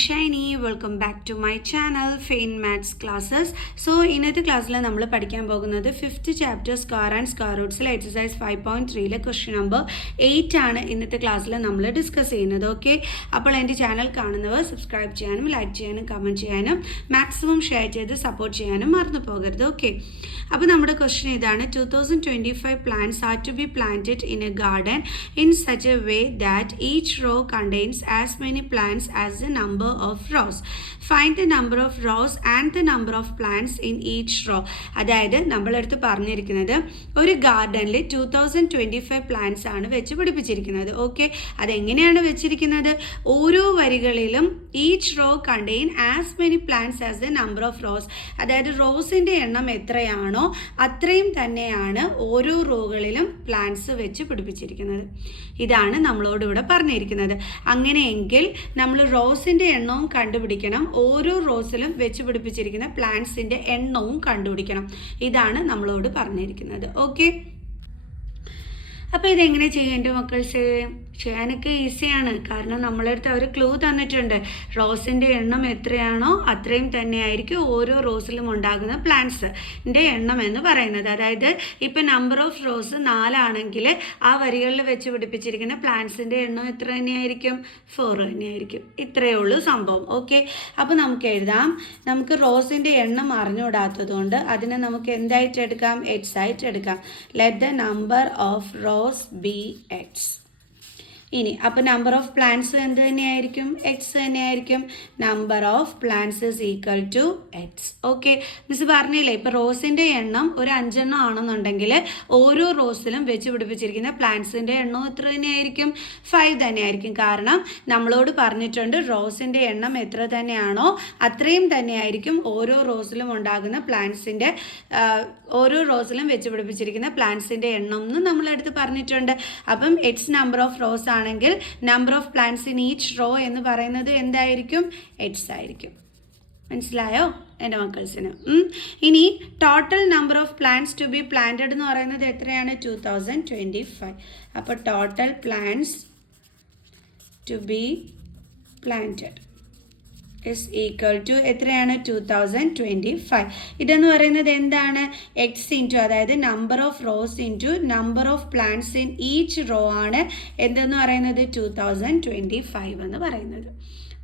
Shiny. Welcome back to my channel Fain Maths Classes. So ഇന്നത്തെ ക്ലാസ്സിൽ നമ്മൾ പഠിക്കാൻ പോകുന്നത് 5th chapter square and square റൂട്ട്സിലെ എക്സസൈസ് 5.3 ക്വസ്റ്റ്യൻ നമ്പർ 8 ആണ് ഇന്നത്തെ ക്ലാസ്സിൽ നമ്മൾ ഡിസ്കസ് ചെയ്യുന്നത്. ഓക്കെ, അപ്പോൾ എൻ്റെ ചാനൽ കാണുന്നവർ സബ്സ്ക്രൈബ് ചെയ്യാനും ലൈക്ക് ചെയ്യാനും കമൻറ്റ് ചെയ്യാനും മാക്സിമം ഷെയർ ചെയ്ത് സപ്പോർട്ട് ചെയ്യാനും മറന്നു പോകരുത്. ഓക്കെ, അപ്പോൾ നമ്മുടെ ക്വസ്റ്റ്യൻ ഇതാണ്. 2025 plants are to be planted in a garden in such a way that each row contains as many plants as the number of rows. Find the number of rows and the number of plants in each row. അതായത് നമ്മളടുത്ത് പറഞ്ഞിരിക്കുന്നത് ഒരു ഗാർഡനിൽ 2025 plants ആണ് വെച്ച് പിടിപ്പിച്ചിരിക്കുന്നത്. Okay, അതെങ്ങനെയാണ് വെച്ചിരിക്കുന്നത്? ഓരോ വരികളിലും each row contain as many plants as the number of rows. അതായത് റോസിൻ്റെ എണ്ണം എത്രയാണോ അത്രയും തന്നെയാണ് ഓരോ റോകളിലും പ്ലാന്റ്സ് വെച്ച് പിടിപ്പിച്ചിരിക്കുന്നത്. ഇതാണ് നമ്മളോട് ഇവിടെ പറഞ്ഞിരിക്കുന്നത്. അങ്ങനെയെങ്കിൽ നമ്മൾ റോസിൻ്റെ എണ്ണവും കണ്ടുപിടിക്കണം, ഓരോ റോസിലും വെച്ച് പിടിപ്പിച്ചിരിക്കുന്ന പ്ലാന്റ്സിൻ്റെ എണ്ണവും കണ്ടുപിടിക്കണം. ഇതാണ് നമ്മളോട് പറഞ്ഞിരിക്കുന്നത്. ഓക്കെ, അപ്പോൾ ഇതെങ്ങനെ ചെയ്യും എൻ്റെ മക്കൾ? ചെയ്യാനൊക്കെ ഈസിയാണ്. കാരണം നമ്മളടുത്ത് അവർ ക്ലൂ തന്നിട്ടുണ്ട്. റോസിൻ്റെ എണ്ണം എത്രയാണോ അത്രയും തന്നെയായിരിക്കും ഓരോ റോസിലും ഉണ്ടാകുന്ന പ്ലാന്റ്സിൻ്റെ എണ്ണം എന്ന് പറയുന്നത്. അതായത് ഇപ്പം നമ്പർ ഓഫ് റോസ് 4 ആണെങ്കിൽ ആ വരികളിൽ വെച്ച് പിടിപ്പിച്ചിരിക്കുന്ന പ്ലാന്റ്സിൻ്റെ എണ്ണം എത്ര തന്നെയായിരിക്കും? 4 തന്നെയായിരിക്കും. ഇത്രയേ ഉള്ളൂ സംഭവം. ഓക്കെ, അപ്പോൾ നമുക്ക് എഴുതാം. നമുക്ക് റോസിൻ്റെ എണ്ണം അറിഞ്ഞുകൂടാത്തത് കൊണ്ട് അതിനെ നമുക്ക് എന്തായിട്ട് എടുക്കാം? എക്സ് ആയിട്ട് എടുക്കാം. Let the number of rows be x. ഇനി അപ്പോൾ നമ്പർ ഓഫ് പ്ലാന്റ്സ് എന്ത് തന്നെയായിരിക്കും? എക്സ് തന്നെയായിരിക്കും. Number of plants is equal to x. Okay, miss പറഞ്ഞില്ലേ, ഇപ്പോൾ റോസിൻ്റെ എണ്ണം ഒരു 5 എണ്ണം ആണെന്നുണ്ടെങ്കിൽ ഓരോ റോസിലും വെച്ച് പിടിപ്പിച്ചിരിക്കുന്ന പ്ലാന്റ്സിൻ്റെ എണ്ണം എത്ര തന്നെയായിരിക്കും? 5 തന്നെയായിരിക്കും. കാരണം നമ്മളോട് പറഞ്ഞിട്ടുണ്ട് റോസിൻ്റെ എണ്ണം എത്ര തന്നെയാണോ അത്രയും തന്നെയായിരിക്കും ഓരോ റോസിലും ഉണ്ടാകുന്ന പ്ലാന്റ്സിൻ്റെ ഓരോ റോസിലും വെച്ച് പിടിപ്പിച്ചിരിക്കുന്ന പ്ലാന്റ്സിൻ്റെ എണ്ണം എന്ന് നമ്മളെടുത്ത് പറഞ്ഞിട്ടുണ്ട്. അപ്പം എക്സ് നമ്പർ ഓഫ് റോസ് ആണെങ്കിൽ number of plants in each row എന്ന് പറയുന്നത് എന്തായിരിക്കും? എക്സ് ആയിരിക്കും. മനസ്സിലായോ എൻ്റെ മക്കൾസിന്? ഇനി total number of plants to be planted എന്ന് പറയുന്നത് എത്രയാണ്? 2025. അപ്പോൾ total plants to be planted is equal to എത്രയാണ്? 2025. ഇതെന്ന് പറയുന്നത് എന്താണ്? എക്സ് ഇൻറ്റു, അതായത് number of rows into number of plants in each row ആണ് എന്തെന്ന് പറയുന്നത്? 2025 എന്ന് പറയുന്നത്.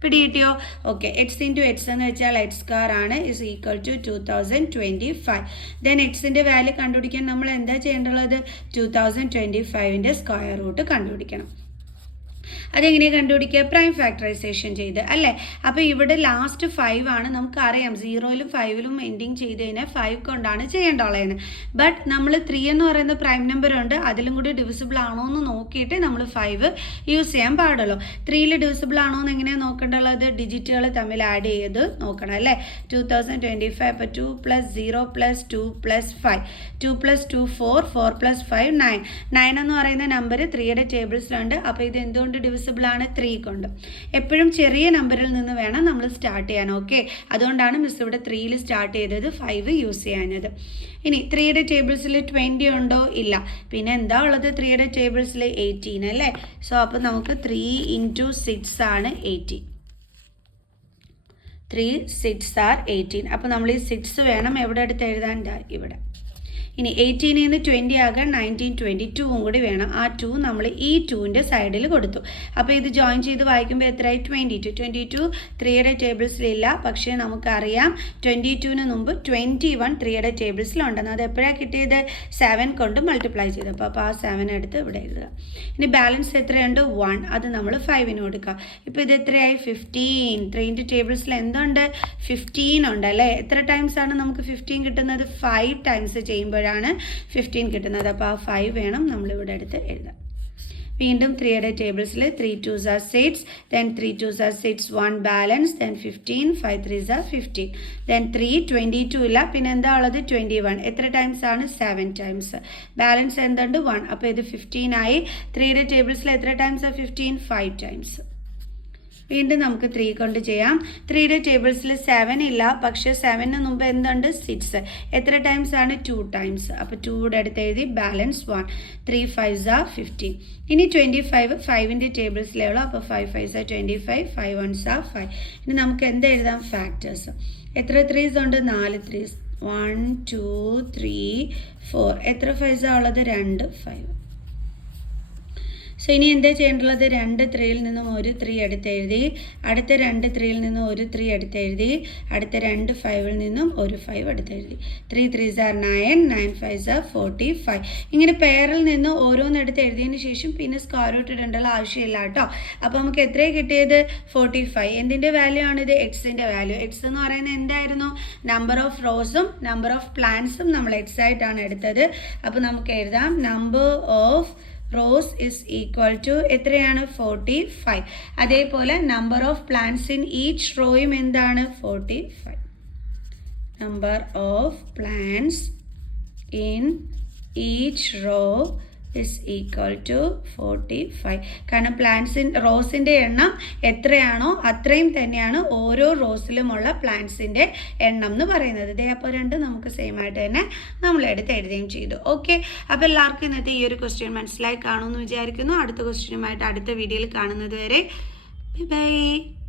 പിടികിട്ടിയോ? ഓക്കെ, എക്സ് ഇൻറ്റു എക്സ് എന്ന് വെച്ചാൽ എക്സ് സ്ക്വയർ ആണ്, ഇസ് ഈക്വൽ ടു 2025. ദെൻ എക്സിൻ്റെ വാല്യൂ കണ്ടുപിടിക്കാൻ നമ്മൾ എന്താ ചെയ്യേണ്ടത്? 2025ൻ്റെ സ്ക്വയർ റൂട്ട് കണ്ടുപിടിക്കണം. അതെങ്ങനെയാണ് കണ്ടുപിടിക്കുക? പ്രൈം ഫാക്ടറൈസേഷൻ ചെയ്ത് അല്ലേ? അപ്പോൾ ഇവിടെ ലാസ്റ്റ് 5 ആണ്. നമുക്കറിയാം 0ലും 5ലും എൻഡിങ് ചെയ്ത് കഴിഞ്ഞാൽ 5 കൊണ്ടാണ് ചെയ്യേണ്ടുള്ളതെന്ന്. ബട്ട് നമ്മൾ 3 എന്ന് പറയുന്ന പ്രൈം നമ്പർ ഉണ്ട്, അതിലും കൂടി ഡിവിസിബിൾ ആണോ എന്ന് നോക്കിയിട്ട് നമ്മൾ 5 യൂസ് ചെയ്യാൻ പാടുള്ളൂ. 3ൽ ഡിവിസിബിൾ ആണോ എന്ന് എങ്ങനെയാണ് നോക്കേണ്ടുള്ളത്? ഡിജിറ്റുകൾ തമ്മിൽ ആഡ് ചെയ്ത് നോക്കണം അല്ലേ? 2025. അപ്പോൾ 2 + 0 + 2 + 5. 2 + 2 4, 4 + 5 9. 9 എന്ന് പറയുന്ന നമ്പർ 3യുടെ ടേബിൾസിലുണ്ട്. അപ്പോൾ ഇത് എന്തുകൊണ്ട് ഡിവിസിബിൾ ആണ്? 3 കൊണ്ട്. എപ്പോഴും ചെറിയ നമ്പറിൽ നിന്ന് വേണം നമ്മൾ സ്റ്റാർട്ട് ചെയ്യാൻ. ഓക്കെ, അതുകൊണ്ടാണ് മിസ് ഇവിടെ 3ൽ സ്റ്റാർട്ട് ചെയ്തത്, 5 യൂസ് ചെയ്യാനത്. ഇനി 3യുടെ ടേബിൾസിൽ 20 ഉണ്ടോ? ഇല്ല. പിന്നെ എന്താ ഉള്ളത് 3യുടെ ടേബിൾസിൽ? 18 അല്ലേ? സോ അപ്പോൾ നമുക്ക് 3 × 6 ആണ് 18. 3 6 are 18. അപ്പോൾ നമ്മൾ ഈ 6 വേണം എവിടെ എടുത്ത് എഴുതാൻ? ഇവിടെ. ഇനി 18ൽ നിന്ന് 20 ആകാൻ 19 22 കൂടി വേണം. ആ 2 നമ്മൾ ഈ 2ൻ്റെ സൈഡിൽ കൊടുത്തു. അപ്പോൾ ഇത് ജോയിൻ ചെയ്ത് വായിക്കുമ്പോൾ എത്രയായി? 22. 3യുടെ ടേബിൾസിലില്ല, പക്ഷേ നമുക്കറിയാം 22ന് മുമ്പ് 21 3യുടെ ടേബിൾസിലുണ്ടെന്ന്. അത് എപ്പോഴാണ് കിട്ടിയത്? 7 കൊണ്ട് മൾട്ടിപ്ലൈ ചെയ്തപ്പോൾ. അപ്പോൾ ആ 7 എടുത്ത് ഇവിടെ എഴുതുക. ഇനി ബാലൻസ് എത്രയുണ്ട്? 1. അത് നമ്മൾ 5ന് കൊടുക്കുക. ഇപ്പോൾ ഇത് എത്രയായി? 15. 3ൻ്റെ ടേബിൾസിൽ എന്തുണ്ട്? 15 ഉണ്ട് അല്ലേ? എത്ര ടൈംസ് ആണ് നമുക്ക് 15 കിട്ടുന്നത്? 5 ടൈംസ് ചെയ്യുമ്പോൾ 15 കിട്ടുന്നത്. അപ്പോൾ ആ 5 വേണം നമ്മളിവിടെ എടുത്ത് എഴുതാം. വീണ്ടും 3യുടെ ടേബിൾസിൽ 3 2s are 6, then 3 2s are 6, 1 balance, then 15, 5 3s are 15, then 3 22 ഇല്ല, പിന്നെ എന്താ ഉള്ളത്? 21. എത്ര ടൈംസ് ആണ്? 7 ടൈംസ്. ബാലൻസ് എന്തുണ്ട്? 1. അപ്പോൾ ഇത് 15 ആയി. 3യുടെ ടേബിൾസിൽ എത്ര ടൈംസ് ആണ് 15? 5 ടൈംസ്. വീണ്ടും നമുക്ക് 3 കൊണ്ട് ചെയ്യാം. 3യുടെ ടേബിൾസിൽ 7 ഇല്ല, പക്ഷേ 7ന് മുമ്പ് എന്തുണ്ട്? 6. എത്ര ടൈംസ് ആണ്? 2 ടൈംസ്. അപ്പോൾ 2 കൂടെ അടുത്ത് എഴുതി, ബാലൻസ് 1. 3 5s are 15. ഇനി 25 5ൻ്റെ ടേബിൾസിലേ ഉള്ളൂ. അപ്പോൾ 5 5s are 25, 5 1s are 5. ഇനി നമുക്ക് എന്ത് എഴുതാം? ഫാക്ടേഴ്സ്. എത്ര 3s ഉണ്ട്? 4 3s. 1 2 3 4. എത്ര 5s ആണ് ഉള്ളത്? 2 5. സോ ഇനി എന്താ ചെയ്യേണ്ടുള്ളത്? 2 3യിൽ നിന്നും ഒരു 3 എടുത്ത് എഴുതി, അടുത്ത 2 3യിൽ നിന്നും ഒരു 3 എടുത്ത് എഴുതി, അടുത്ത 2 5ൽ നിന്നും ഒരു 5 എടുത്ത് എഴുതി. 3 3s are 9, 9 5s are 45. ഇങ്ങനെ പെയറിൽ നിന്ന് ഓരോന്ന് എടുത്ത് എഴുതിയതിന് ശേഷം പിന്നെ സ്ക്വയർ റൂട്ട് ഇടേണ്ട ആവശ്യമില്ല കേട്ടോ. അപ്പോൾ നമുക്ക് എത്രയാണ് കിട്ടിയത്? 45. എന്തിൻ്റെ വാല്യൂ ആണിത്? എക്സിൻ്റെ വാല്യൂ. എക്സ് എന്ന് പറയുന്നത് എന്തായിരുന്നു? നമ്പർ ഓഫ് റോസും നമ്പർ ഓഫ് പ്ലാന്റ്സും നമ്മൾ എക്സ് ആയിട്ടാണ് എടുത്തത്. അപ്പോൾ നമുക്ക് എഴുതാം, number of rows is equal to എത്രയാണ്? 45. അതേപോലെ number of plants in each റോയും എന്താണ്? 45. Number of plants in each row is equal to 45. കാരണം റോസിൻ്റെ എണ്ണം എത്രയാണോ അത്രയും തന്നെയാണ് ഓരോ റോസിലുമുള്ള പ്ലാന്റ്സിൻ്റെ എണ്ണം എന്ന് പറയുന്നത്. ഇതേ അപ്പോൾ രണ്ടും നമുക്ക് സെയിം ആയിട്ട് തന്നെ നമ്മൾ എടുത്ത് എഴുതുകയും ചെയ്തു. ഓക്കെ, അപ്പോൾ എല്ലാവർക്കും ഇന്നത്തെ ഈ ഒരു ക്വസ്റ്റ്യൻ മനസ്സിലായി കാണുമെന്ന് വിചാരിക്കുന്നു. അടുത്ത ക്വസ്റ്റ്യനുമായിട്ട് അടുത്ത വീഡിയോയിൽ കാണുന്നത് വരെ ബൈ ബൈ.